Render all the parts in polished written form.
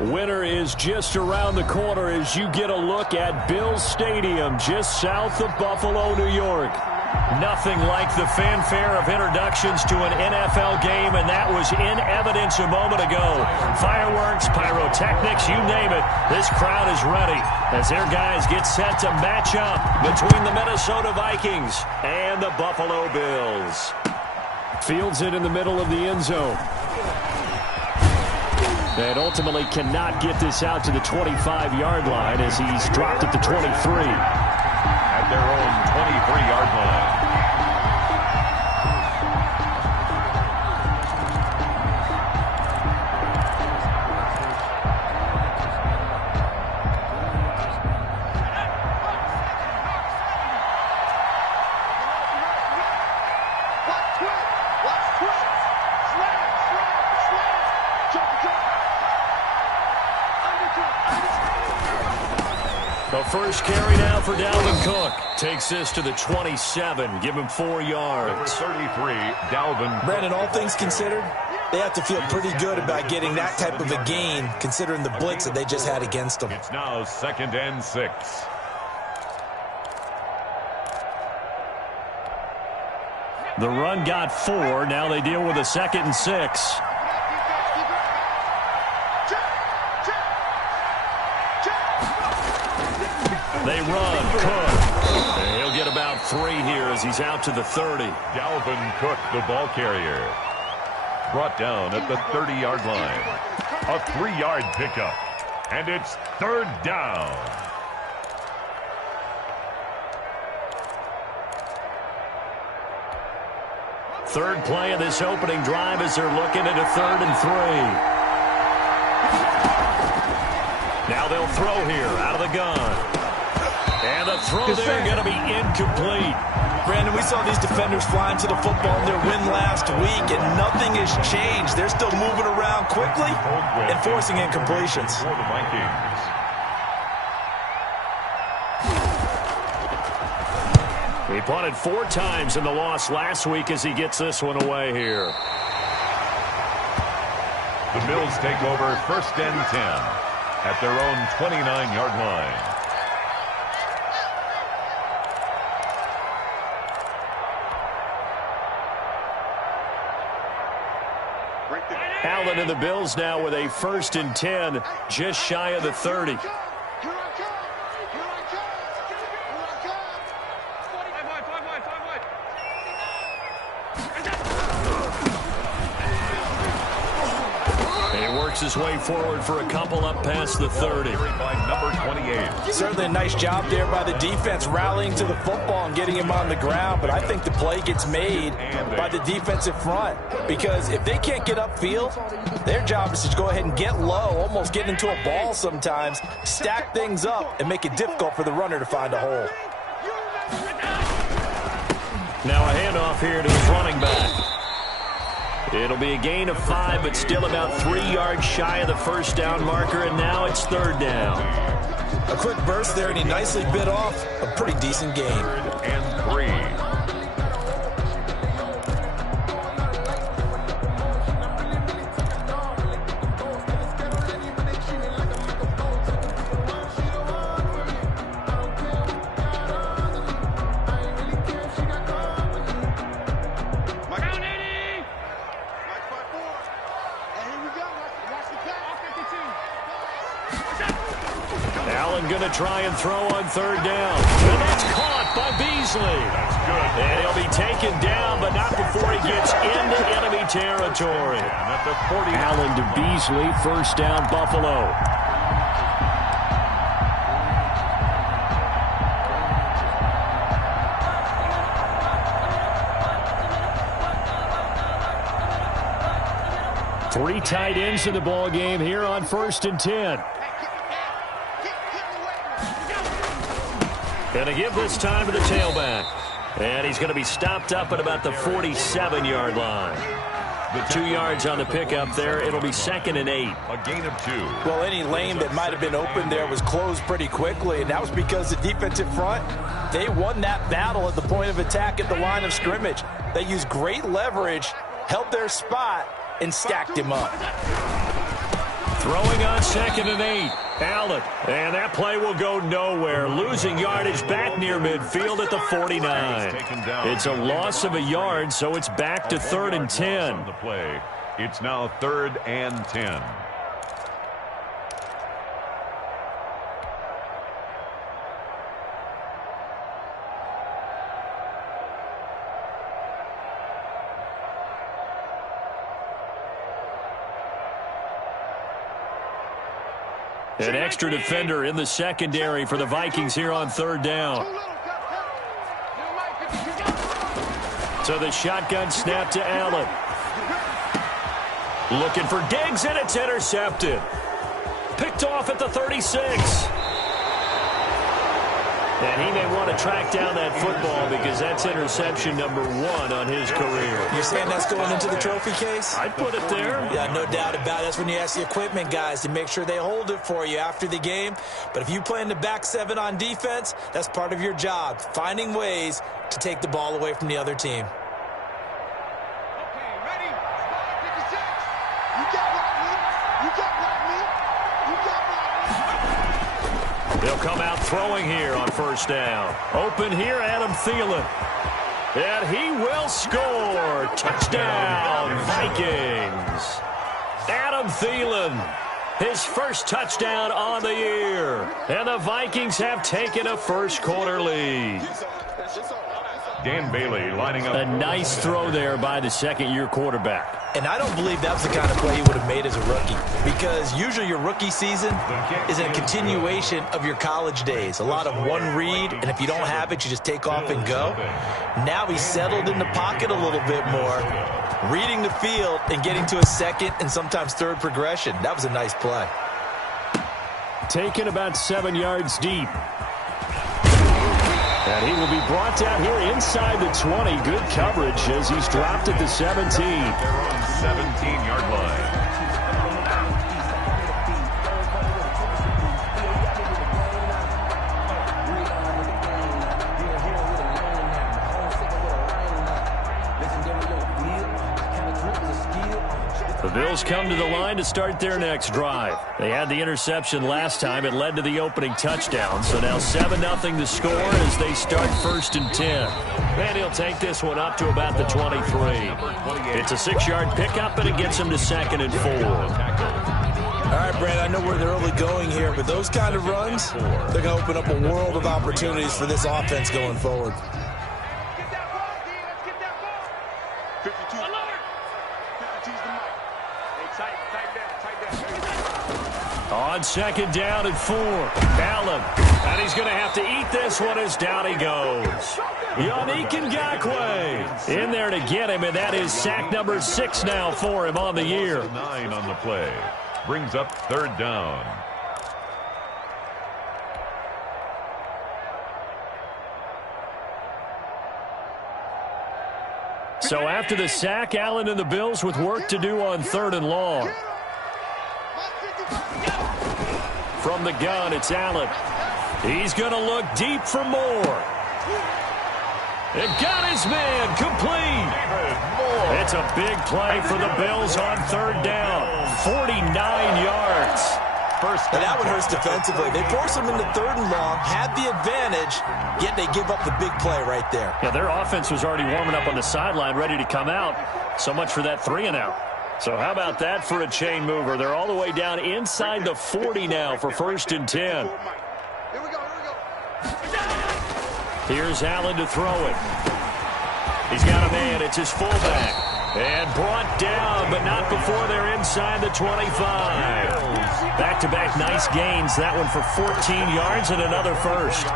Winter is just around the corner as you get a look at Bills Stadium just south of Buffalo, New York. Nothing like the fanfare of introductions to an NFL game, and that was in evidence a moment ago. Fireworks, pyrotechnics, you name it. This crowd is ready as their guys get set to match up between the Minnesota Vikings and the Buffalo Bills. Fields it in the middle of the end zone. And ultimately cannot get this out to the 25-yard line as he's dropped at the 23. At their own 23-yard line. The first carry now for Dalvin Cook. Takes this to the 27. Give him 4 yards. Number 33, Dalvin. Brandon, all things considered, they have to feel pretty good about getting that type of a gain, considering the blitz that they just had against them. It's now 2nd and 6. The run got 4. Now they deal with a 2nd and 6. They run. Cook. And he'll get about 3 here as he's out to the 30. Dalvin Cook, the ball carrier. Brought down at the 30-yard line. A 3-yard pickup. And it's 3rd down. Third play of this opening drive as they're looking at a 3rd and 3. Now they'll throw here out of the gun. And the throw there going to be incomplete. Brandon, we saw these defenders flying to the football in their win last week, and nothing has changed. They're still moving around quickly and forcing incompletions. For the Vikings. He punted 4 times in the loss last week as he gets this one away here. The Bills take over 1st and 10 at their own 29-yard line. Allen and the Bills now with a 1st and 10, just shy of the 30. His way forward for a couple up past the 30. By number 28. Certainly a nice job there by the defense rallying to the football and getting him on the ground, but I think the play gets made by the defensive front because if they can't get upfield, their job is to go ahead and get low, almost get into a ball sometimes, stack things up, and make it difficult for the runner to find a hole. Now a handoff here to his running back. It'll be a gain of 5, but still about 3 yards shy of the 1st down marker, and now it's 3rd down. A quick burst there, and he nicely bit off a pretty decent gain. 3rd and 3. Going to try and throw on 3rd down. And that's caught by Beasley. That's good. And he'll be taken down, but not before he gets into enemy territory. And at the 40. Allen to Beasley, 1st down, Buffalo. Three tight ends in the ball game here on 1st and 10. Going to give this time to the tailback. And he's going to be stopped up at about the 47-yard line. The 2 yards on the pickup there. It'll be 2nd and 8. A gain of 2. Well, any lane that might have been open there was closed pretty quickly, and that was because the defensive front, they won that battle at the point of attack at the line of scrimmage. They used great leverage, held their spot, and stacked him up. Throwing on 2nd and 8. Allen. And that play will go nowhere. Losing yardage back near midfield at the 49. It's a loss of a yard, so it's back to 3rd and 10. The play. It's now 3rd and 10. An extra defender in the secondary for the Vikings here on 3rd down. So the shotgun snap to Allen. Looking for Diggs, and it's intercepted. Picked off at the 36. And he may want to track down that football because that's interception number 1 on his career. You're saying that's going into the trophy case? I'd put it there. Yeah, no doubt about it. That's when you ask the equipment guys to make sure they hold it for you after the game. But if you play in the back 7 on defense, that's part of your job, finding ways to take the ball away from the other team. Okay, ready? 56. You got me. You got me. You got me. They'll come out throwing here on 1st down. Open here, Adam Thielen. And he will score. Touchdown, Vikings. Adam Thielen, his first touchdown on the year. And the Vikings have taken a first-quarter lead. Dan Bailey lining up. A nice throw there by the second-year quarterback. And I don't believe that was the kind of play he would have made as a rookie, because usually your rookie season is a continuation of your college days. A lot of one read, and if you don't have it, you just take off and go. Now he's settled in the pocket a little bit more, reading the field and getting to a second and sometimes third progression. That was a nice play. Taken about 7 yards deep. And he will be brought down here inside the 20. Good coverage as he's dropped at the 17. They're on the 17-yard line. The Bills come to the line to start their next drive. They had the interception last time. It led to the opening touchdown. So now 7-0 the score as they start 1st and 10. And he'll take this one up to about the 23. It's a 6-yard pickup, and it gets him to 2nd and 4. All right, Brad, I know where they're early going here, but those kind of runs, they're going to open up a world of opportunities for this offense going forward. On 2nd down and 4, Allen. And he's going to have to eat this one as down he goes. Yannick Ngakoue in there to get him, and that is sack number 6 now for him on the year. 9 on the play. Brings up 3rd down. So after the sack, Allen and the Bills with work to do on 3rd and long. From the gun, it's Allen. He's going to look deep for more. And got his man complete. It's a big play for the Bills on 3rd down. 49 yards. And that one hurts defensively. They force them into 3rd and long, had the advantage, yet they give up the big play right there. Yeah, their offense was already warming up on the sideline, ready to come out. So much for that 3-and-out. So how about that for a chain mover? They're all the way down inside the 40 now for 1st and 10. Here we go. Here's Allen to throw it. He's got a man. It's his fullback. And brought down, but not before they're inside the 25. Back-to-back nice gains. That one for 14 yards and another first.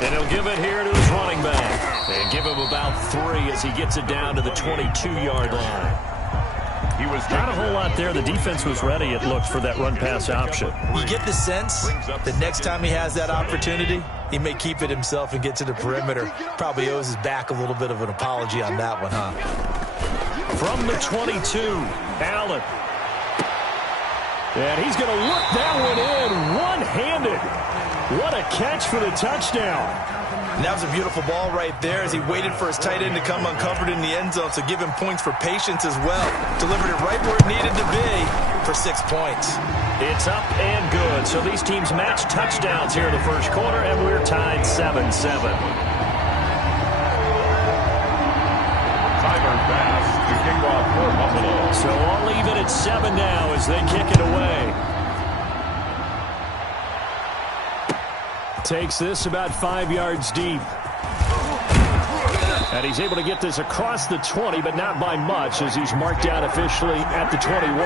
And he'll give it here to his running back. And give him about 3 as he gets it down to the 22-yard line. He was not a whole lot there. The defense was ready, it looked, for that run-pass option. You get the sense that next time he has that opportunity, he may keep it himself and get to the perimeter. Probably owes his back a little bit of an apology on that one, huh? From the 22, Allen. And he's going to look that one in one-handed. What a catch for the touchdown. And that was a beautiful ball right there as he waited for his tight end to come uncovered in the end zone, so give him points for patience as well. Delivered it right where it needed to be for 6 points. It's up and good. So these teams match touchdowns here in the first quarter, and we're tied 7-7. Tyler Bass to kick off for Buffalo. So all even at 7 now as they kick it away. Takes this about 5 yards deep. And he's able to get this across the 20, but not by much as he's marked down officially at the 21.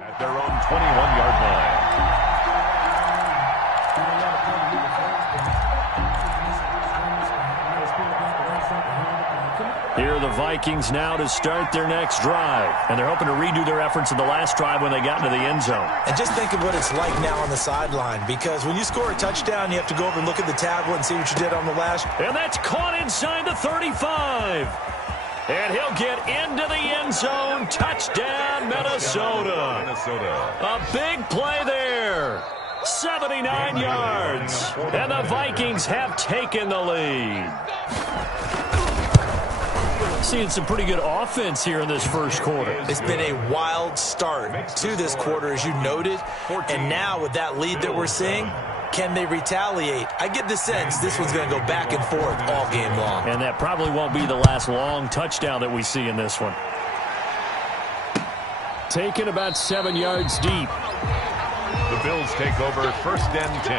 At their own 21-yard line. Here are the Vikings now to start their next drive. And they're hoping to redo their efforts in the last drive when they got into the end zone. And just think of what it's like now on the sideline, because when you score a touchdown, you have to go over and look at the tablet and see what you did on the last. And that's caught inside the 35. And he'll get into the end zone. Touchdown, Minnesota. A big play there. 79 yards. And the Vikings have taken the lead. Seeing some pretty good offense here in this first quarter. It's been a wild start to this quarter, as you noted. And now with that lead that we're seeing, can they retaliate? I get the sense this one's going to go back and forth all game long. And that probably won't be the last long touchdown that we see in this one. Taken about 7 yards deep. The Bills take over 1st and 10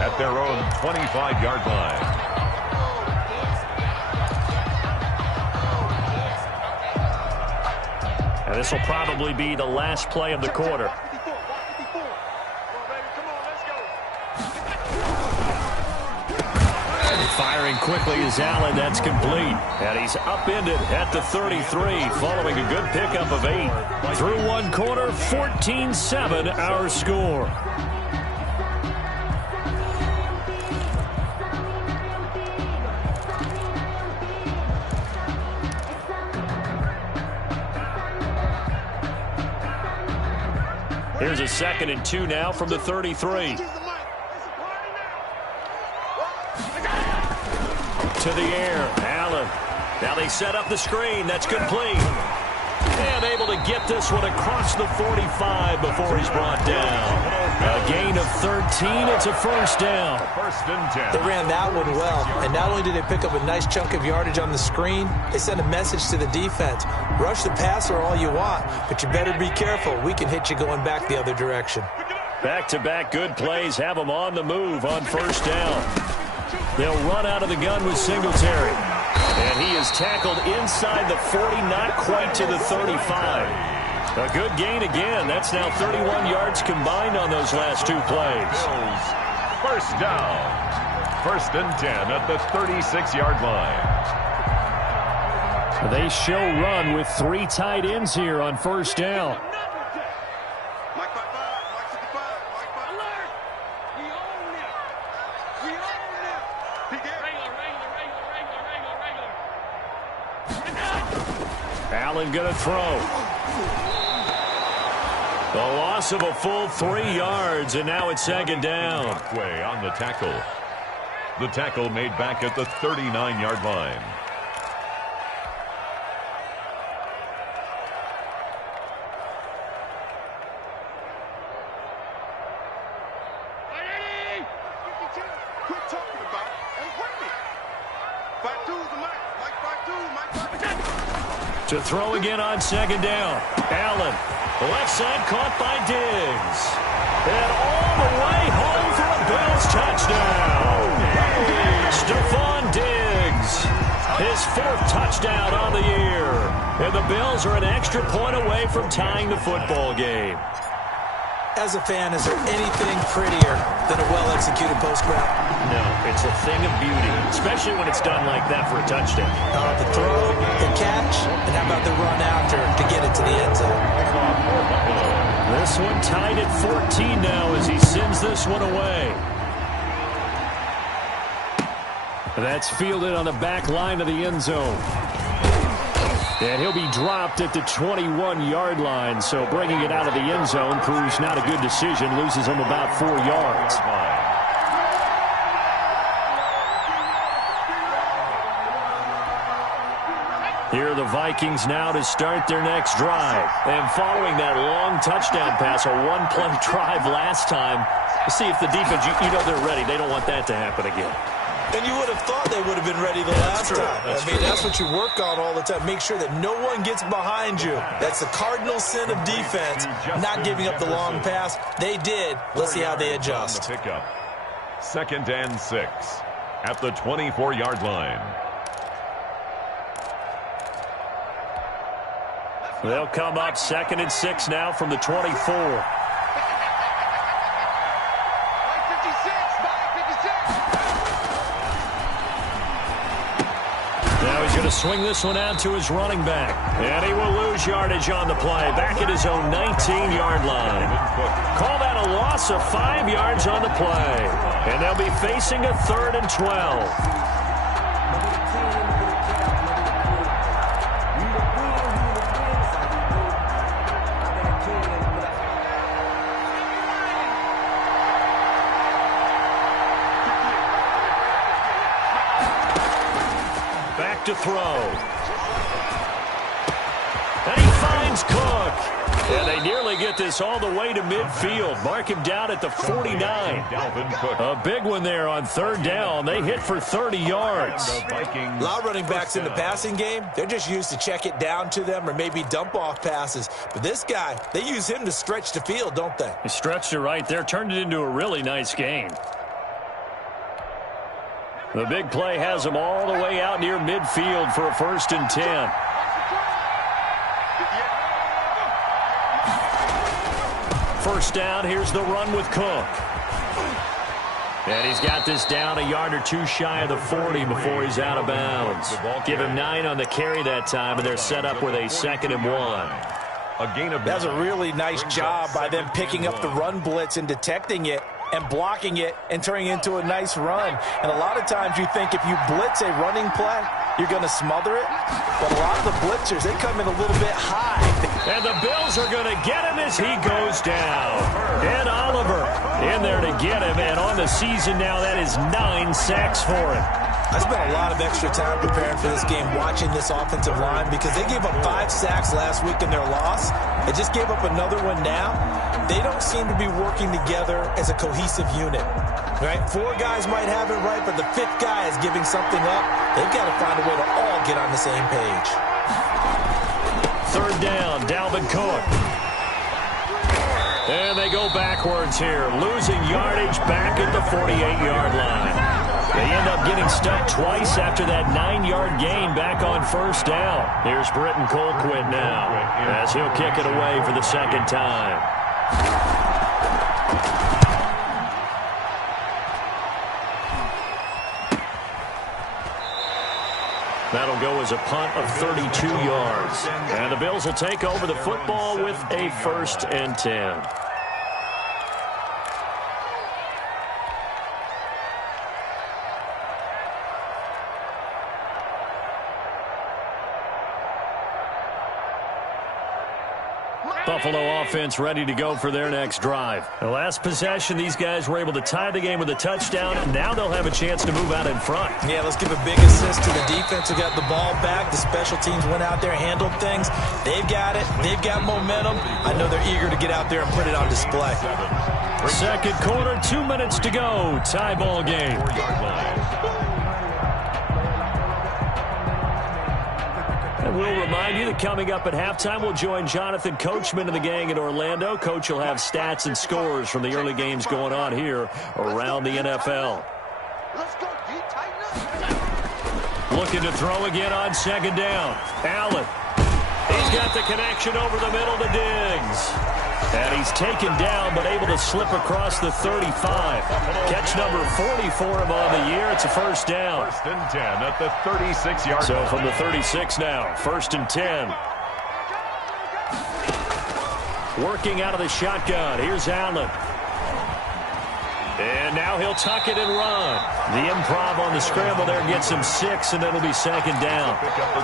at their own 25-yard line. And this will probably be the last play of the quarter. Firing quickly is Allen. That's complete. And he's upended at the 33 following a good pickup of 8. Through one quarter, 14-7 our score. Here's a 2nd and 2 now from the 33. To the air, Allen. Now they set up the screen. That's complete. And able to get this one across the 45 before he's brought down. A gain of 13. It's a first down. 1st and 10. They ran that one well. And not only did they pick up a nice chunk of yardage on the screen, they sent a message to the defense. Rush the passer all you want, but you better be careful. We can hit you going back the other direction. Back-to-back good plays have them on the move on first down. They'll run out of the gun with Singletary. And he is tackled inside the 40, not quite to the 35. A good gain again. That's now 31 yards combined on those last 2 plays. Bills, 1st down. 1st and 10 at the 36-yard line. They show run with 3 tight ends here on first down. Allen going to throw. The loss of a full 3 yards, and now it's 2nd down. Way on the tackle. The tackle made back at the 39-yard line. Quit talking about it and work it. 5-2's the mic. Mike 5-2. To throw again on 2nd down. Allen, left side caught by Diggs. And all the way home for a Bills touchdown. Stephon Diggs, his 4th touchdown on the year. And the Bills are an extra point away from tying the football game. as a fan, is there anything prettier than a well-executed post route? No, it's a thing of beauty, especially when it's done like that for a touchdown. The throw, the catch, and how about the run after to get it to the end zone? This one tied at 14 now as he sends this one away. That's fielded on the back line of the end zone. And he'll be dropped at the 21-yard line, so bringing it out of the end zone proves not a good decision, loses him about 4 yards. Here are the Vikings now to start their next drive. And following that long touchdown pass, a one-play drive last time, see if the defense, you know they're ready. They don't want that to happen again. And you would have thought they would have been ready the last time. That's what you work on all the time. Make sure that no one gets behind you. That's the cardinal sin of defense, not giving up the long pass. They did. Let's see how they adjust. Second and 6 at the 24-yard line. They'll come up 2nd and 6 now from the 24. Now he's going to swing this one out to his running back. And he will lose yardage on the play. Back at his own 19-yard line. Call that a loss of 5 yards on the play. And they'll be facing a 3rd and 12. To throw. And he finds Cook. And they nearly get this all the way to midfield. Mark him down at the 49. A big one there on 3rd down. They hit for 30 yards. A lot of running backs in the passing game, they're just used to check it down to them or maybe dump off passes. But this guy, they use him to stretch the field, don't they? He stretched it right there, turned it into a really nice game. The big play has him all the way out near midfield for a 1st and 10. First down, here's the run with Cook. And he's got this down a yard or 2 shy of the 40 before he's out of bounds. Give him 9 on the carry that time, and they're set up with a 2nd and 1. That's a really nice job by them picking up the run blitz and detecting it and blocking it and turning it into a nice run. And a lot of times you think if you blitz a running play, you're going to smother it. But a lot of the blitzers, they come in a little bit high. And the Bills are going to get him as he goes down. And Oliver in there to get him. And on the season now, that is 9 sacks for him. I spent a lot of extra time preparing for this game watching this offensive line because they gave up 5 sacks last week in their loss. They just gave up another one now. They don't seem to be working together as a cohesive unit. Right? 4 guys might have it right, but the 5th guy is giving something up. They've got to find a way to all get on the same page. 3rd down, Dalvin Cook. And they go backwards here, losing yardage back at the 48-yard line. They end up getting stuck twice after that 9-yard gain back on 1st down. Here's Britton Colquitt now as he'll kick it away for the 2nd time. That'll go as a punt of 32 yards. And the Bills will take over the football with a 1st and 10. Buffalo offense ready to go for their next drive. The last possession, these guys were able to tie the game with a touchdown, and now they'll have a chance to move out in front. Yeah, let's give a big assist to the defense who got the ball back. The special teams went out there, handled things. They've got it. They've got momentum. I know they're eager to get out there and put it on display. 2nd quarter, 2 minutes to go. Tie ball game. And we'll remind you that coming up at halftime, we'll join Jonathan Coachman and the gang in Orlando. Coach will have stats and scores from the early games going on here around the NFL. Looking to throw again on 2nd down. Allen. He's got the connection over the middle to Diggs. And he's taken down, but able to slip across the 35. Catch number 40 for him on the year. It's a first down. First and 10 at the 36-yard So line. from the 36 now, first and 10. Working out of the shotgun. Here's Allen. And now he'll tuck it and run. The improv on the scramble there gets him 6, and it'll be second down.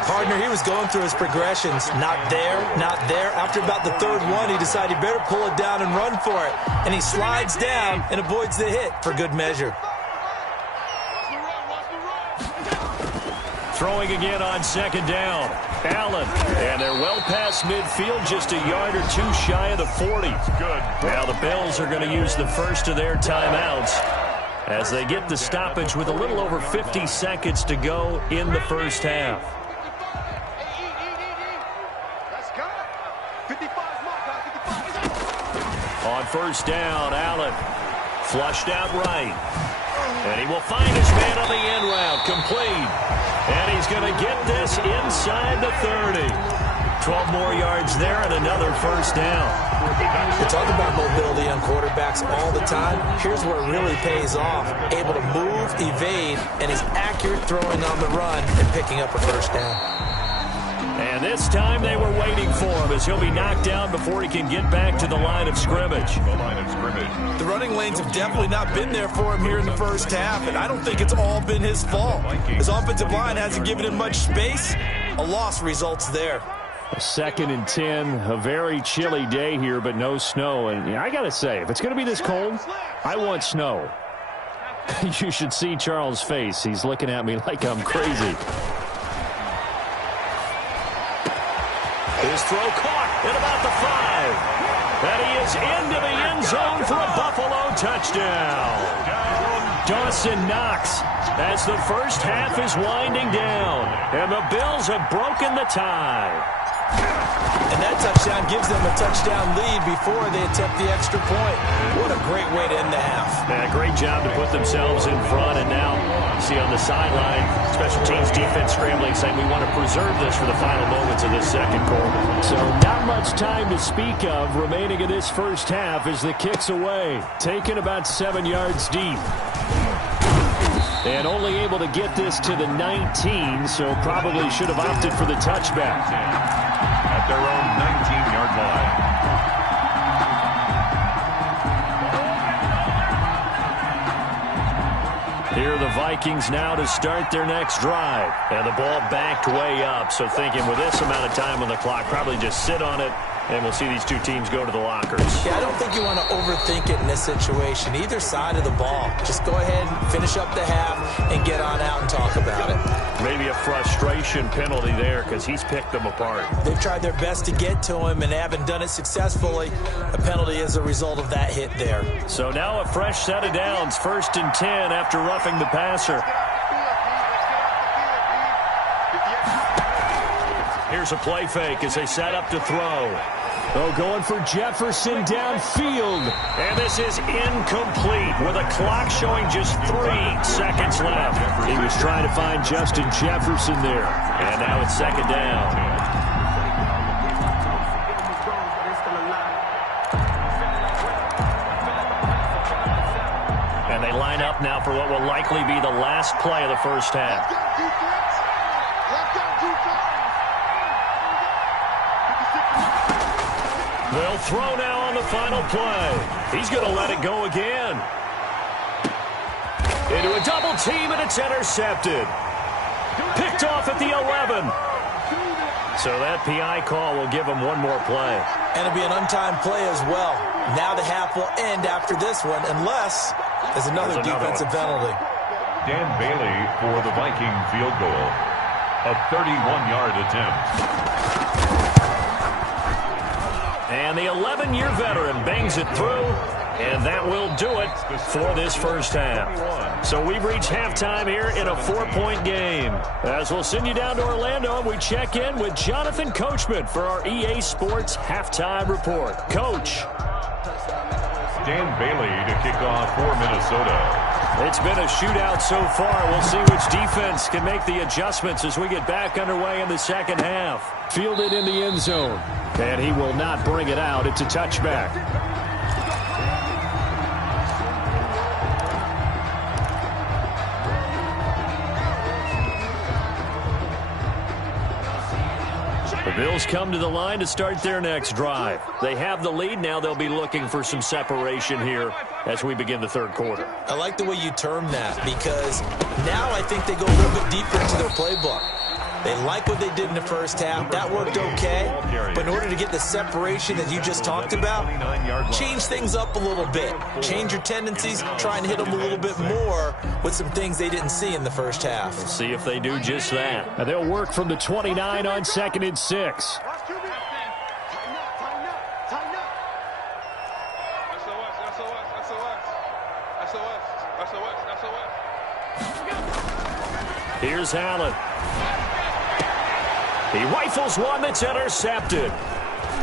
Partner, he was going through his progressions. Not there, not there. After about the third one, he decided he better pull it down and run for it. And he slides down and avoids the hit for good measure. Throwing again on second down. Allen. And they're well past midfield, just a yard or two shy of the 40. Good. Now the Bills are going to use the first of their timeouts as they get the stoppage with a little over 50 seconds to go in the first half. On first down, Allen flushed out right. And he will find his man on the end route, complete. And he's going to get this inside the 30. 12 more yards there and another first down. We talk about mobility on quarterbacks all the time. Here's where it really pays off. Able to move, evade, and his accurate throwing on the run and picking up a first down. And this time they were waiting for him as he'll be knocked down before he can get back to the line of scrimmage. The line of scrimmage. The running lanes have definitely not been there for him here in the first half, and I don't think it's all been his fault. His offensive line hasn't given him much space. A loss results there. A second and 10, a very chilly day here, but no snow. And I got to say, if it's going to be this cold, I want snow. You should see Charles' face. He's looking at me like I'm crazy. His throw caught at about the 5. And he is into the end zone for a Buffalo touchdown. Dawson Knox as the first half is winding down. And the Bills have broken the tie. And that touchdown gives them a touchdown lead before they attempt the extra point. What a great way to end the half. Yeah, great job to put themselves in front. And now you see on the sideline, special teams defense scrambling, saying we want to preserve this for the final moments of this second quarter. So not much time to speak of remaining in this first half as the kick's away. Taken about 7 yards deep. And only able to get this to the 19, so probably should have opted for the touchback. At their own 19-yard line. Here are the Vikings now to start their next drive. And the ball backed way up, so thinking with this amount of time on the clock, probably just sit on it, and we'll see these two teams go to the lockers. Yeah, I don't think you want to overthink it in this situation. Either side of the ball. Just go ahead and finish up the half and get on out and talk about it. Maybe a frustration penalty there because he's picked them apart. They've tried their best to get to him and haven't done it successfully. A penalty is a result of that hit there. So now a fresh set of downs. First and 10 after roughing the passer. Here's a play fake as they set up to throw. Oh, going for Jefferson downfield. And this is incomplete with a clock showing just 3 seconds left. He was trying to find Justin Jefferson there. And now it's second down. And they line up now for what will likely be the last play of the first half. They'll throw now on the final play. He's going to let it go again. Into a double team, and it's intercepted. Picked off at the 11. So that PI call will give him one more play. And it'll be an untimed play as well. Now the half will end after this one, unless there's another defensive penalty. Dan Bailey for the Viking field goal. A 31-yard attempt. And the 11-year veteran bangs it through, and that will do it for this first half. So we've reached halftime here in a 4-point game. As we'll send you down to Orlando, and we check in with Jonathan Coachman for our EA Sports Halftime Report. Coach. Dan Bailey to kick off for Minnesota. It's been a shootout so far. We'll see which defense can make the adjustments as we get back underway in the second half. Fielded in the end zone. And he will not bring it out. It's a touchback. The Bills come to the line to start their next drive. They have the lead. Now they'll be looking for some separation here as we begin the third quarter. I like the way you term that, because now I think they go a little bit deeper into their playbook. They like what they did in the first half. That worked okay. But in order to get the separation that you just talked about, change things up a little bit. Change your tendencies. Try and hit them a little bit more with some things they didn't see in the first half. We'll see if they do just that. And they'll work from the 29 on 2nd and 6. Here's Allen. He rifles one that's intercepted.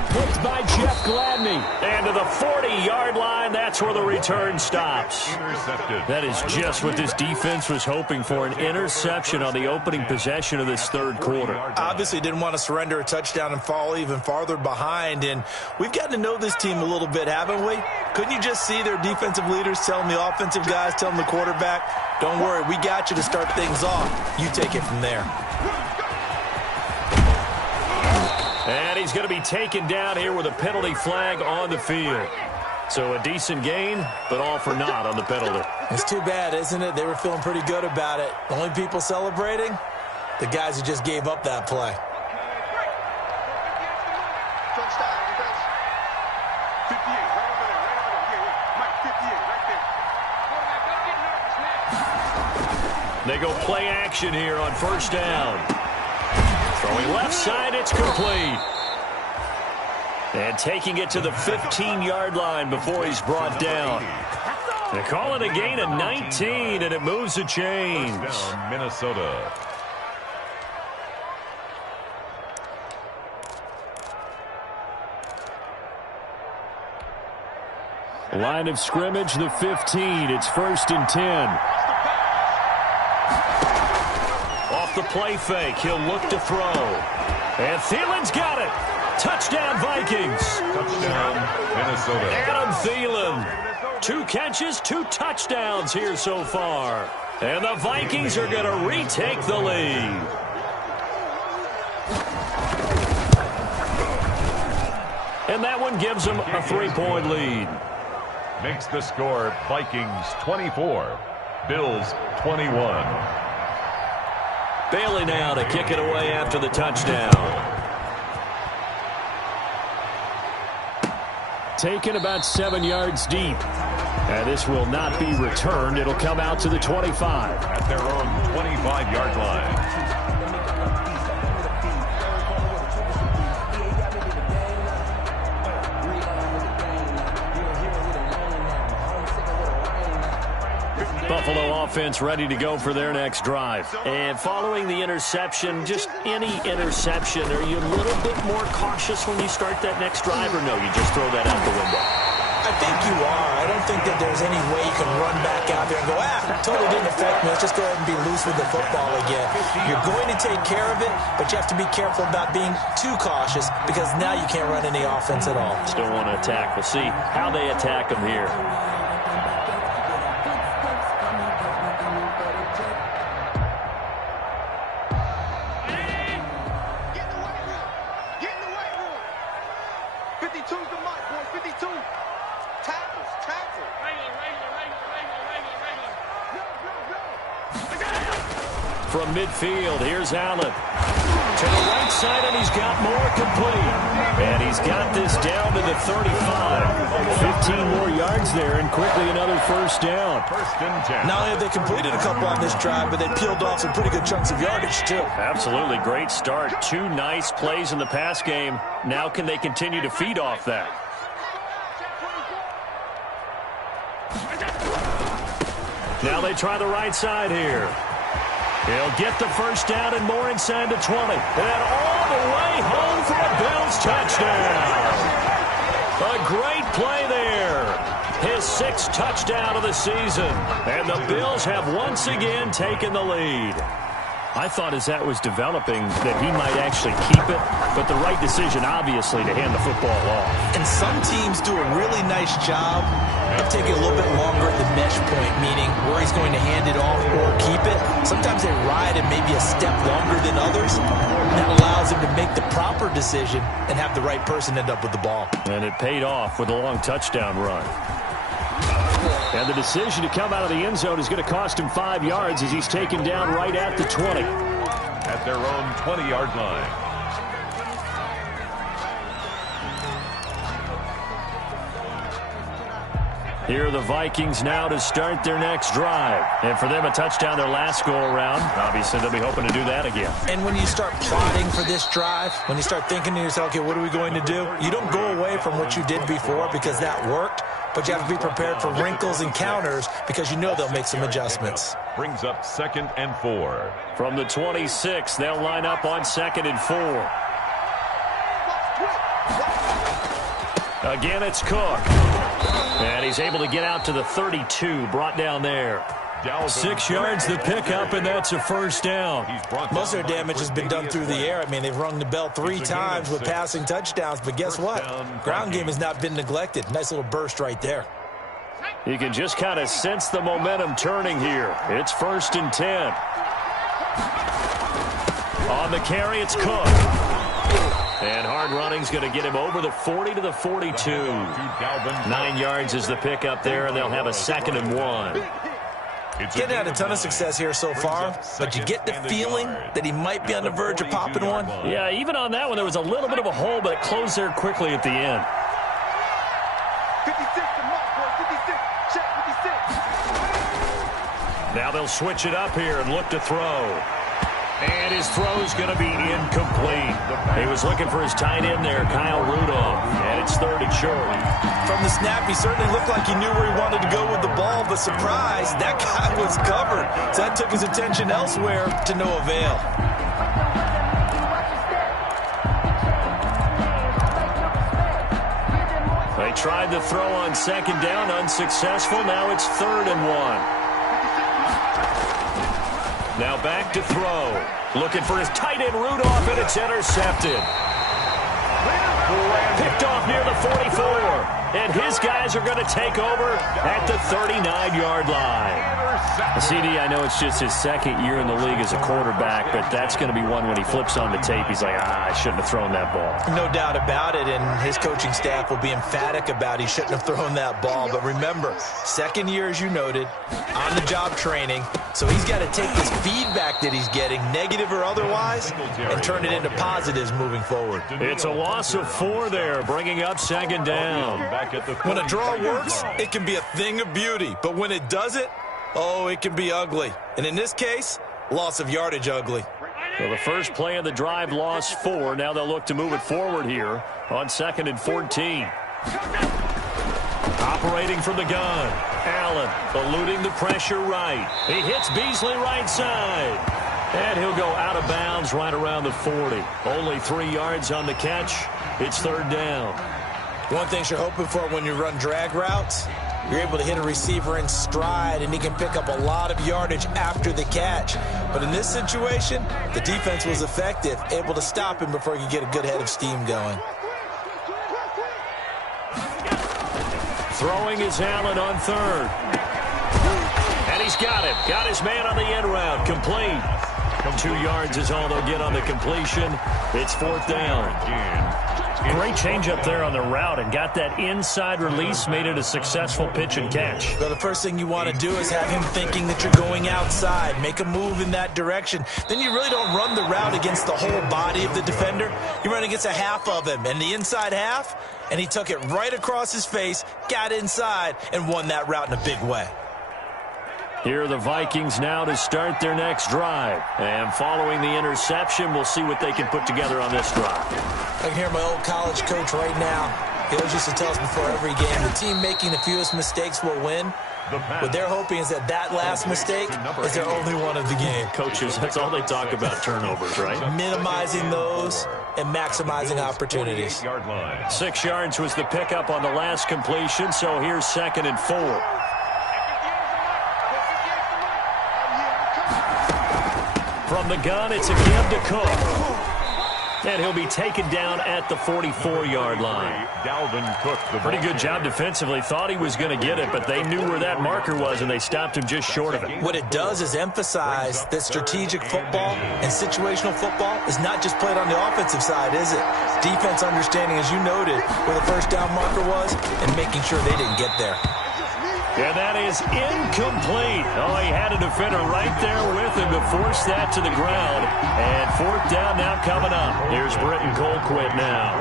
Picked by Jeff Gladney. And to the 40-yard line, that's where the return stops. Intercepted. That is just what this defense was hoping for, an interception on the opening possession of this third quarter. Obviously didn't want to surrender a touchdown and fall even farther behind, and we've gotten to know this team a little bit, haven't we? Couldn't you just see their defensive leaders telling the offensive guys, telling the quarterback, don't worry, we got you to start things off. You take it from there. And he's going to be taken down here with a penalty flag on the field. So a decent gain, but all for naught on the penalty. It's too bad, isn't it? They were feeling pretty good about it. The only people celebrating, the guys who just gave up that play. They go play action here on first down. Throwing left side, it's complete. And taking it to the 15-yard line before he's brought down. They call it a gain of 19, and it moves the chains. First down, Minnesota. Line of scrimmage, the 15. It's 1st and 10. Off the play fake, he'll look to throw. And Thielen's got it. Touchdown, Vikings. Touchdown, Minnesota. Adam Thielen. 2 catches, 2 touchdowns here so far. And the Vikings are going to retake the lead. And that one gives them a 3-point lead. Makes the score Vikings 24, Bills 21. Bailey now to kick it away after the touchdown. Taken about 7 yards deep. And this will not be returned. It'll come out to the 25. At their own 25-yard line. Buffalo offense ready to go for their next drive. And following the interception, just any interception, are you a little bit more cautious when you start that next drive, or no, you just throw that out the window? I think you are. I don't think that there's any way you can run back out there and go, totally didn't affect me. Let's just go ahead and be loose with the football again. You're going to take care of it, but you have to be careful about being too cautious, because now you can't run any offense at all. Still want to attack. We'll see how they attack them here. From midfield, here's Allen. To the right side, and he's got more complete. And he's got this down to the 35. 15 more yards there, and quickly another first down. First and 10. Not only have they completed a couple on this drive, but they peeled off some pretty good chunks of yardage, too. Absolutely great start. 2 nice plays in the pass game. Now can they continue to feed off that? Now they try the right side here. He'll get the first down and more inside the 20. And all the way home for a Bills touchdown. A great play there. His 6th touchdown of the season. And the Bills have once again taken the lead. I thought as that was developing that he might actually keep it, but the right decision, obviously, to hand the football off. And some teams do a really nice job of taking a little bit longer at the mesh point, meaning where he's going to hand it off or keep it. Sometimes they ride it maybe a step longer than others. That allows him to make the proper decision and have the right person end up with the ball. And it paid off with a long touchdown run. And the decision to come out of the end zone is going to cost him 5 yards as he's taken down right at the 20. At their own 20-yard line. Here are the Vikings now to start their next drive. And for them, a touchdown their last go-around. Obviously, they'll be hoping to do that again. And when you start plotting for this drive, when you start thinking to yourself, okay, what are we going to do? You don't go away from what you did before because that worked, but you have to be prepared for wrinkles and counters because you know they'll make some adjustments. Brings up 2nd and 4. From the 26, they'll line up on 2nd and 4. Again, it's Cook. And he's able to get out to the 32, brought down there. 6 yards the pickup, and that's a first down. Most of their damage has been done through the air. I mean, they've rung the bell 3 times with passing touchdowns, but guess what? Ground game has not been neglected. Nice little burst right there. You can just kind of sense the momentum turning here. It's 1st and 10. On the carry, it's Cook. And hard running's going to get him over the 40 to the 42. 9 yards is the pickup there, and they'll have a 2nd and 1. Getting had a ton of success here so far, but you get the feeling that he might be on the verge of popping one. Yeah, even on that one, there was a little bit of a hole, but it closed there quickly at the end. 56 to mark, boy. 56. Check 56. Now they'll switch it up here and look to throw. And his throw's going to be incomplete. He was looking for his tight end there, Kyle Rudolph, and it's 3rd and short. From the snap, he certainly looked like he knew where he wanted to go with the ball, but surprise, that guy was covered. So that took his attention elsewhere to no avail. They tried the throw on 2nd down, unsuccessful. Now it's 3rd and 1. Now back to throw. Looking for his tight end Rudolph, and it's intercepted. Picked off near the 44. And his guys are going to take over at the 39-yard line. CD, I know it's just his 2nd year in the league as a quarterback, but that's going to be one when he flips on the tape. He's like, I shouldn't have thrown that ball. No doubt about it, and his coaching staff will be emphatic about he shouldn't have thrown that ball. But remember, 2nd year, as you noted, on-the-job training. So he's got to take this feedback that he's getting, negative or otherwise, and turn it into positives moving forward. It's a loss of 4 there, bringing up 2nd down. When a draw works, it can be a thing of beauty. But when it doesn't, oh, it can be ugly. And in this case, loss of yardage ugly. Well, the first play of the drive lost 4. Now they'll look to move it forward here on 2nd and 14. Operating from the gun. Allen eluding the pressure right. He hits Beasley right side. And he'll go out of bounds right around the 40. Only 3 yards on the catch. It's 3rd down. One thing you're hoping for when you run drag routes, you're able to hit a receiver in stride, and he can pick up a lot of yardage after the catch. But in this situation, the defense was effective, able to stop him before he could get a good head of steam going. Throwing is Allen on 3rd. And he's got it. Got his man on the end route. Complete. 2 yards is all they'll get on the completion. It's 4th down. Great change up there on the route and got that inside release, made it a successful pitch and catch. Well, the first thing you want to do is have him thinking that you're going outside, make a move in that direction. Then you really don't run the route against the whole body of the defender. You run against a half of him, and the inside half, and he took it right across his face, got inside, and won that route in a big way. Here are the Vikings now to start their next drive. And following the interception, we'll see what they can put together on this drive. I can hear my old college coach right now. He always used to tell us before every game, the team making the fewest mistakes will win. What they're hoping is that last mistake is their only one of the game. Coaches, that's all they talk about, turnovers, right? Minimizing those, and maximizing opportunities. 48-yard line. 6 yards was the pickup on the last completion, so here's 2nd and 4. From the gun, it's a give to Cook. And he'll be taken down at the 44-yard line. Dalvin Cook. Pretty good job defensively. Thought he was going to get it, but they knew where that marker was, and they stopped him just short of it. What it does is emphasize that strategic football and situational football is not just played on the offensive side, is it? Defense understanding, as you noted, where the first down marker was and making sure they didn't get there. And that is incomplete. Oh, he had a defender right there with him to force that to the ground. And 4th down now coming up. Here's Britton Colquitt now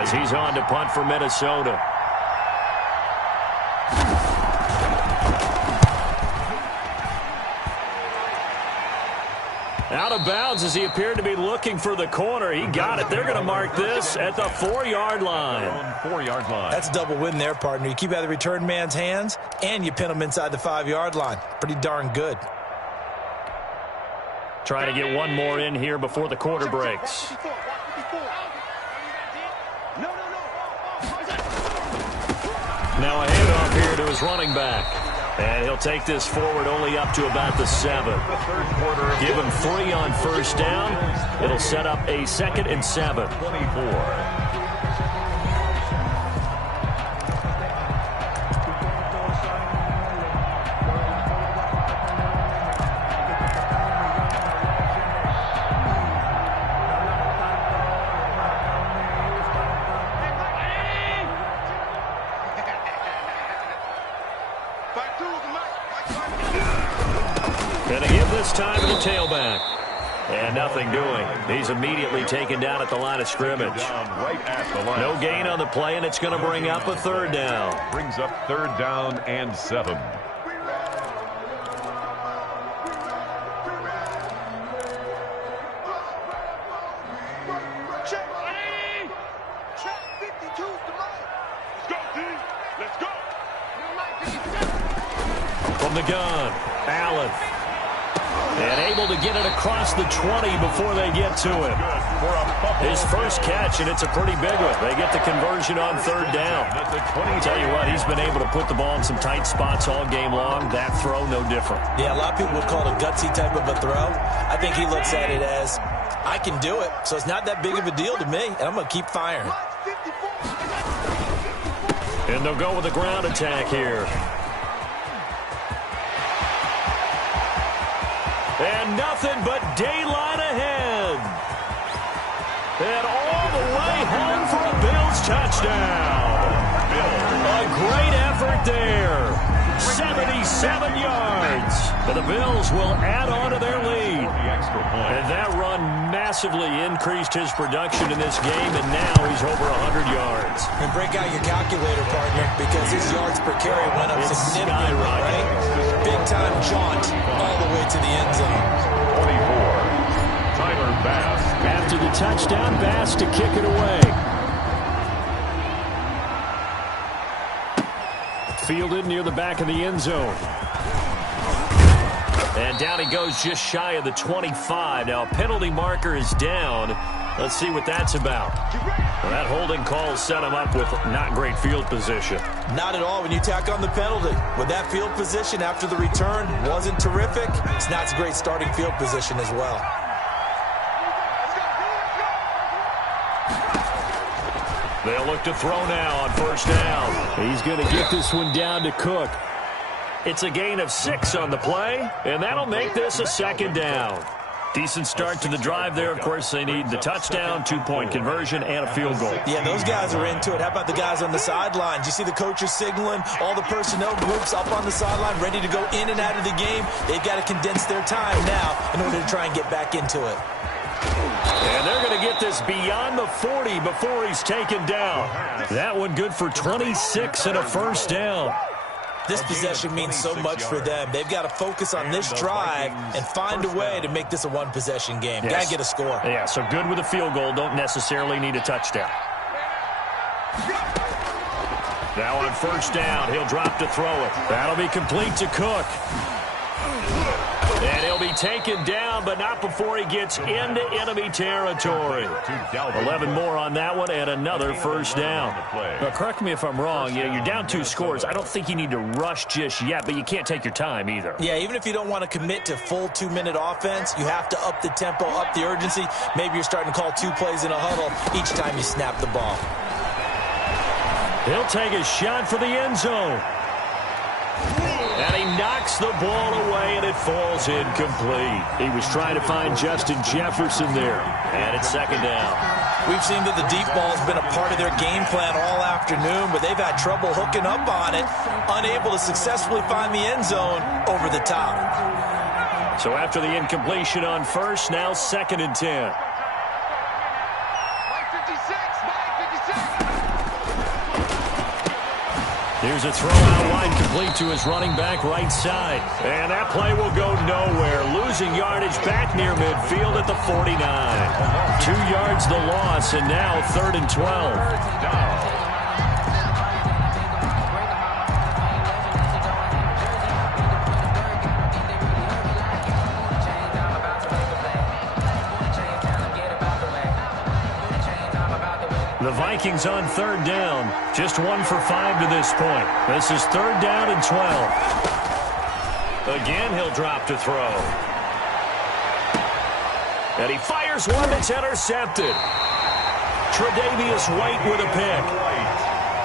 as he's on to punt for Minnesota. Out of bounds as he appeared to be looking for the corner. He got it. They're going to mark this at the 4-yard line. 4-yard line. That's a double win there, partner. You keep out of the return man's hands, and you pin him inside the 5-yard line. Pretty darn good. Try to get one more in here before the quarter breaks. Now a handoff here to his running back. And he'll take this forward only up to about the 7. Give him 3 on 1st down. It'll set up a 2nd and 7. 24. And they give this time to the tailback. And nothing doing. He's immediately taken down at the line of scrimmage. No gain on the play, and it's going to bring up a 3rd down. Brings up 3rd down and 7. From the gun, Allen. And able to get it across the 20 before they get to him. His first catch, and it's a pretty big one. They get the conversion on 3rd down. I'll tell you what, he's been able to put the ball in some tight spots all game long. That throw, no different. Yeah, a lot of people would call it a gutsy type of a throw. I think he looks at it as, I can do it, so it's not that big of a deal to me, and I'm going to keep firing. And they'll go with a ground attack here. And nothing but daylight ahead. And all the way home for a Bills touchdown. A great effort there. 77 yards. And the Bills will add on to their lead. And that run massively increased his production in this game, and now he's over 100 yards. And break out your calculator, partner, because his yards per carry went up significantly, right? Big-time jaunt all the way to the end zone. 24. Tyler Bass. After the touchdown, Bass to kick it away. Fielded near the back of the end zone. And down he goes just shy of the 25. Now a penalty marker is down. Let's see what that's about. Well, that holding call set him up with not great field position. Not at all when you tack on the penalty. With that field position after the return wasn't terrific, it's not a great starting field position as well. They'll look to throw now on 1st down. He's going to get this one down to Cook. It's a gain of 6 on the play, and that'll make this a 2nd down. Decent start to the drive there. Of course, they need the touchdown, 2-point conversion, and a field goal. Yeah, those guys are into it. How about the guys on the sidelines? You see the coaches signaling, all the personnel groups up on the sideline, ready to go in and out of the game. They've got to condense their time now in order to try and get back into it. And they're going to get this beyond the 40 before he's taken down. That one good for 26 and a 1st down. This possession means so much for them. They've got to focus on this drive and find a way to make this a one-possession game. Yes. Got to get a score. Yeah, so good with a field goal. Don't necessarily need a touchdown. Now on 1st down, he'll drop to throw it. That'll be complete to Cook. And he'll be taken down, but not before he gets into enemy territory. 11 more on that one and another first down. Now, correct me if I'm wrong. Yeah, you're down 2 scores. I don't think you need to rush just yet, but you can't take your time either. Yeah, even if you don't want to commit to full 2-minute offense, you have to up the tempo, up the urgency. Maybe you're starting to call 2 plays in a huddle each time you snap the ball. He'll take a shot for the end zone. And he knocks the ball away, and it falls incomplete. He was trying to find Justin Jefferson there. And it's second down. We've seen that the deep ball has been a part of their game plan all afternoon, but they've had trouble hooking up on it, unable to successfully find the end zone over the top. So after the incompletion on first, now second and 10. Here's a throw out wide, complete to his running back right side. And that play will go nowhere. Losing yardage back near midfield at the 49. 2 yards the loss, and now third and 12. The Vikings on third down. Just 1 for 5 to this point. This is third down and 12. Again, he'll drop to throw. And he fires one that's intercepted. Tre'Davious White with a pick.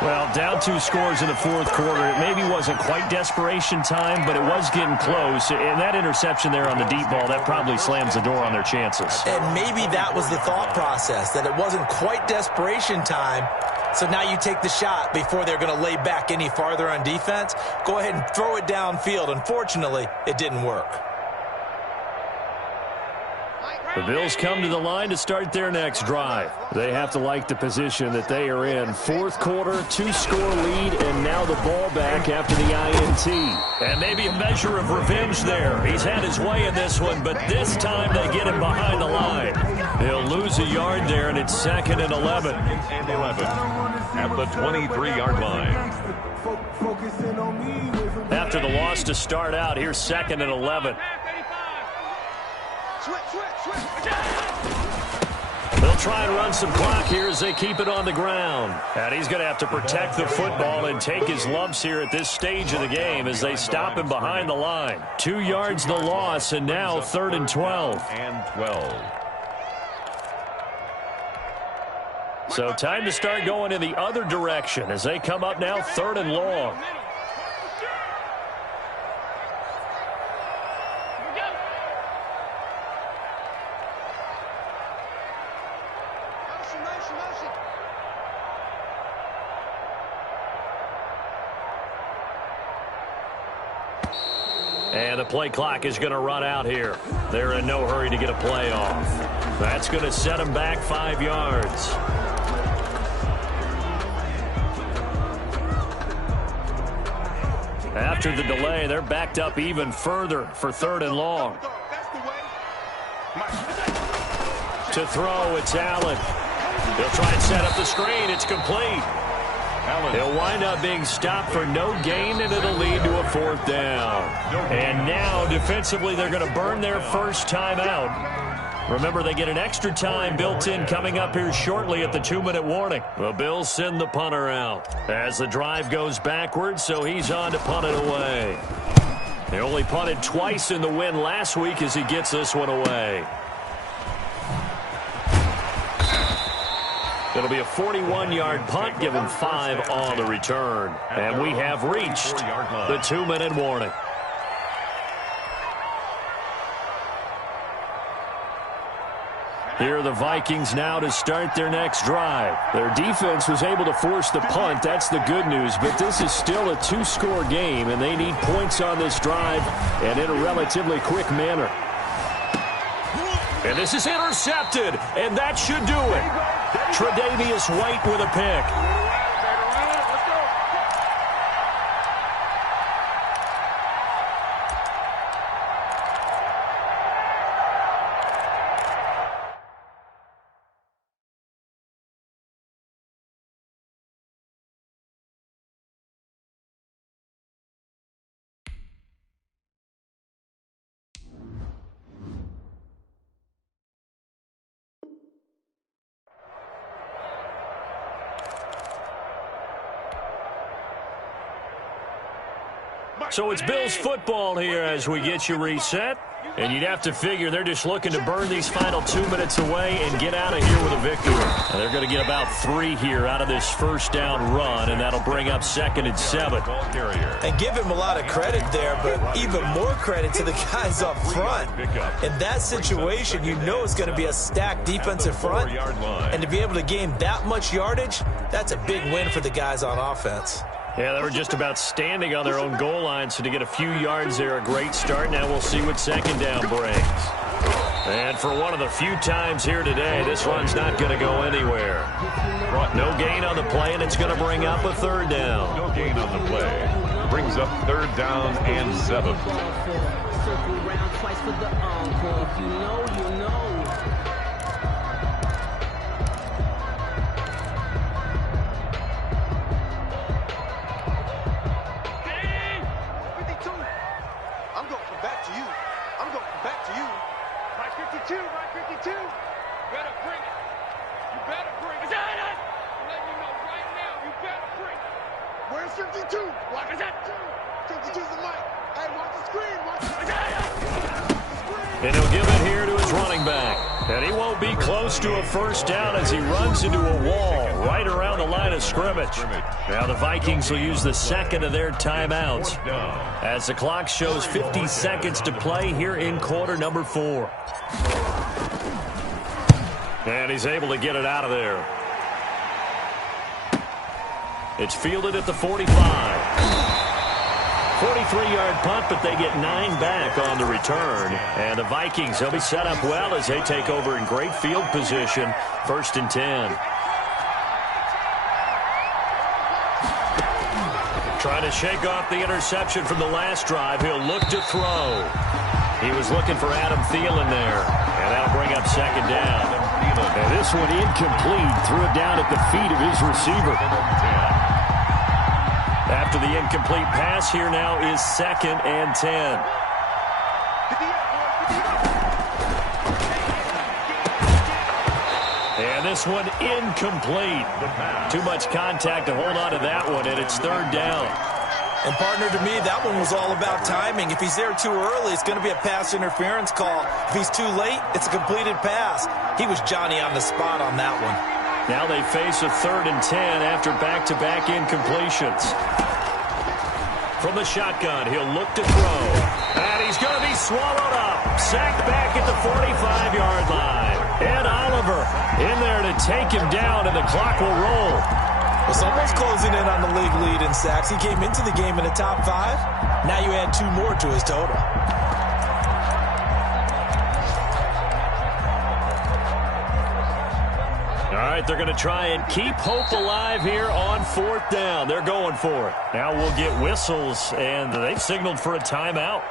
Well, down 2 scores in the fourth quarter. It maybe wasn't quite desperation time, but it was getting close. And that interception there on the deep ball, that probably slams the door on their chances. And maybe that was the thought process, that it wasn't quite desperation time. So now you take the shot before they're going to lay back any farther on defense. Go ahead and throw it downfield. Unfortunately, it didn't work. The Bills come to the line to start their next drive. They have to like the position that they are in. Fourth quarter, 2-score lead, and now the ball back after the INT. And maybe a measure of revenge there. He's had his way in this one, but this time they get him behind the line. He'll lose a yard there, and it's second and 11. And 11 at the 23-yard line. After the loss to start out, here's second and 11. They'll try and run some clock here as they keep it on the ground. And he's going to have to protect the football and take his lumps here at this stage of the game as they stop him behind the line. 2 yards the loss, and now third and 12. And 12. So time to start going in the other direction as they come up now third and long. And the play clock is going to run out here. They're in no hurry to get a play off. That's going to set them back 5 yards. After the delay, they're backed up even further for third and long. To throw, it's Allen. He'll try and set up the screen. It's complete. He'll wind up being stopped for no gain, and it'll lead to a fourth down. And now, defensively, they're going to burn their first time out. Remember, they get an extra time built in coming up here shortly at the 2-minute warning. The Bills send the punter out as the drive goes backwards, so he's on to punt it away. He only punted twice in the win last week as he gets this one away. It'll be a 41-yard punt, give him 5 on the return. And we have reached the 2-minute warning. Here are the Vikings now to start their next drive. Their defense was able to force the punt. That's the good news. But this is still a 2-score game, and they need points on this drive and in a relatively quick manner. And this is intercepted, and that should do it. Tre'Davious White with a pick. So it's Bills football here as we get you reset. And you'd have to figure they're just looking to burn these final 2 minutes away and get out of here with a victory. And they're going to get about 3 here out of this first down run, and that'll bring up 2nd and 7. And give him a lot of credit there, but even more credit to the guys up front. In that situation, you know it's going to be a stacked defensive front. And to be able to gain that much yardage, that's a big win for the guys on offense. Yeah, they were just about standing on their own goal line, so to get a few yards there, a great start. Now we'll see what 2nd down brings. And for one of the few times here today, this run's not going to go anywhere. No gain on the play, and it's going to bring up a 3rd down. No gain on the play. Brings up 3rd down and 7. Circle round twice for the encore. If you know, you know. Where's 52? Watch it. 52's the mic. Hey, watch the screen. Watch the screen. And he'll give it here to his running back. And he won't be close to a first down as he runs into a wall right around the line of scrimmage. Now the Vikings will use the 2nd of their timeouts as the clock shows 50 seconds to play here in quarter number 4. And he's able to get it out of there. It's fielded at the 45. 43-yard punt, but they get 9 back on the return. And the Vikings, they'll be set up well as they take over in great field position. 1st and 10. Trying to shake off the interception from the last drive. He'll look to throw. He was looking for Adam Thielen there. And that'll bring up 2nd down. And this one incomplete. Threw it down at the feet of his receiver. After the incomplete pass, here now is 2nd and 10. And this one incomplete. Too much contact to hold on to that one, and it's 3rd down. And, partner, to me, that one was all about timing. If he's there too early, it's going to be a pass interference call. If he's too late, it's a completed pass. He was Johnny on the spot on that one. Now they face a 3rd and 10 after back-to-back incompletions. From the shotgun, he'll look to throw. And he's going to be swallowed up. Sacked back at the 45-yard line. Ed Oliver in there to take him down, and the clock will roll. Well, someone's closing in on the league lead in sacks. He came into the game in the top 5. Now you add 2 more to his total. All right, they're going to try and keep hope alive here on 4th down. They're going for it. Now we'll get whistles, and they've signaled for a timeout.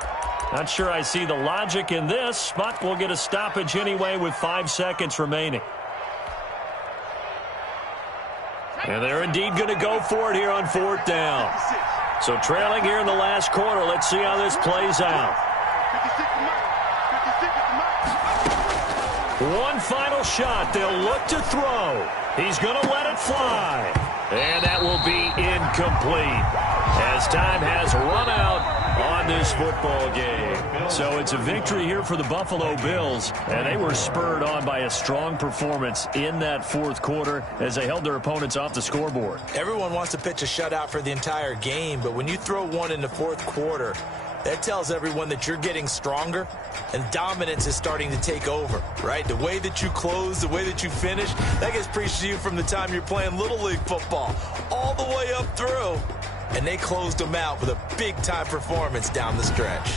Not sure I see the logic in this, but we'll get a stoppage anyway with 5 seconds remaining. And they're indeed going to go for it here on 4th down. So trailing here in the last quarter, let's see how this plays out. One final shot. They'll look to throw. He's going to let it fly. And that will be incomplete as time has run out on this football game. So it's a victory here for the Buffalo Bills, and they were spurred on by a strong performance in that 4th quarter as they held their opponents off the scoreboard. Everyone wants to pitch a shutout for the entire game, but when you throw one in the 4th quarter, that tells everyone that you're getting stronger and dominance is starting to take over, right? The way that you close, the way that you finish, that gets preached to you from the time you're playing Little League football all the way up through. And they closed them out with a big-time performance down the stretch.